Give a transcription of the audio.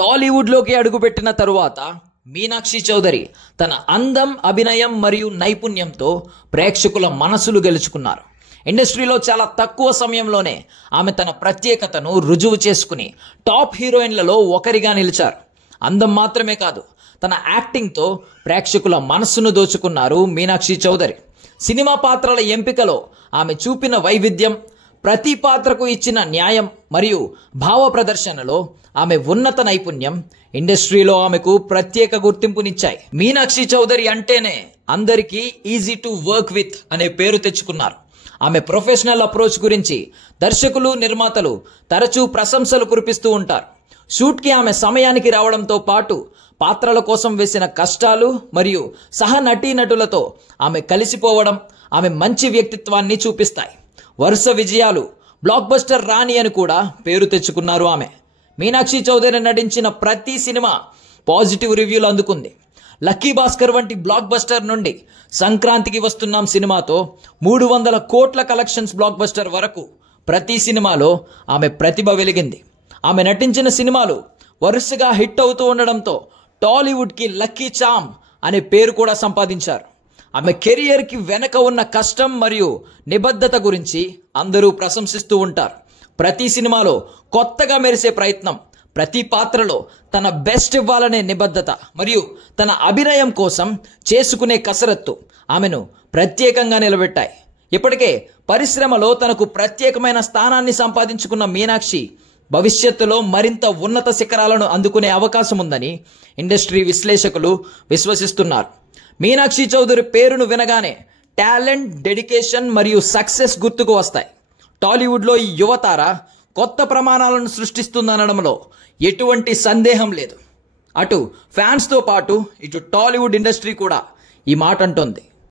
టాలీవుడ్లోకి అడుగుపెట్టిన తరువాత మీనాక్షి చౌదరి తన అందం, అభినయం మరియు నైపుణ్యంతో ప్రేక్షకుల మనసులు గెలుచుకున్నారు. ఇండస్ట్రీలో చాలా తక్కువ సమయంలోనే ఆమె తన ప్రత్యేకతను రుజువు చేసుకుని టాప్ హీరోయిన్లలో ఒకరిగా నిలిచారు. అందం మాత్రమే కాదు, తన యాక్టింగ్తో ప్రేక్షకుల మనస్సును దోచుకున్నారు మీనాక్షి చౌదరి. సినిమా పాత్రల ఎంపికలో ఆమె చూపిన వైవిధ్యం, ప్రతి పాత్రకు ఇచ్చిన న్యాయం మరియు భావ ప్రదర్శనలో ఆమె ఉన్నత నైపుణ్యం ఇండస్ట్రీలో ఆమెకు ప్రత్యేక గుర్తింపునిచ్చాయి. మీనాక్షి చౌదరి అంటేనే అందరికీ ఈజీ టు వర్క్ విత్ అనే పేరు తెచ్చుకున్నారు. ఆమె ప్రొఫెషనల్ అప్రోచ్ గురించి దర్శకులు, నిర్మాతలు తరచూ ప్రశంసలు కురిపిస్తూ ఉంటారు. షూట్కి ఆమె సమయానికి రావడంతో పాటు పాత్రల కోసం వేసిన కష్టాలు మరియు సహ నటీనటులతో ఆమె కలిసిపోవడం ఆమె మంచి వ్యక్తిత్వాన్ని చూపిస్తాయి. వరుస విజయాలు, బ్లాక్ బస్టర్ రాణి అని కూడా పేరు తెచ్చుకున్నారు ఆమె. మీనాక్షి చౌదరి నటించిన ప్రతి సినిమా పాజిటివ్ రివ్యూలు అందుకుంది. లక్కీ భాస్కర్ వంటి బ్లాక్ బస్టర్ నుండి సంక్రాంతికి వస్తున్నాం సినిమాతో 300 కోట్ల కలెక్షన్స్ బ్లాక్ బస్టర్ వరకు ప్రతి సినిమాలో ఆమె ప్రతిభ వెలిగింది. ఆమె నటించిన సినిమాలు వరుసగా హిట్ అవుతూ ఉండడంతో టాలీవుడ్కి లక్కీ చామ్ అనే పేరు కూడా సంపాదించారు. ఆమె కెరియర్కి వెనక ఉన్న కష్టం మరియు నిబద్ధత గురించి అందరూ ప్రశంసిస్తూ ఉంటారు. ప్రతి సినిమాలో కొత్తగా మెరిసే ప్రయత్నం, ప్రతి పాత్రలో తన బెస్ట్ ఇవ్వాలనే నిబద్ధత మరియు తన అభినయం కోసం చేసుకునే కసరత్తు ఆమెను ప్రత్యేకంగా నిలబెట్టాయి. ఇప్పటికే పరిశ్రమలో తనకు ప్రత్యేకమైన స్థానాన్ని సంపాదించుకున్న మీనాక్షి భవిష్యత్తులో మరింత ఉన్నత శిఖరాలను అందుకునే అవకాశం ఉందని ఇండస్ట్రీ విశ్లేషకులు విశ్వసిస్తున్నారు. మీనాక్షి చౌదరి పేరును వినగానే టాలెంట్, డెడికేషన్ మరియు సక్సెస్ గుర్తుకు వస్తాయి. టాలీవుడ్లో ఈ యువతార కొత్త ప్రమాణాలను సృష్టిస్తుందనడంలో ఎటువంటి సందేహం లేదు. అటు ఫ్యాన్స్తో పాటు ఇటు టాలీవుడ్ ఇండస్ట్రీ కూడా ఈ మాట అంటోంది.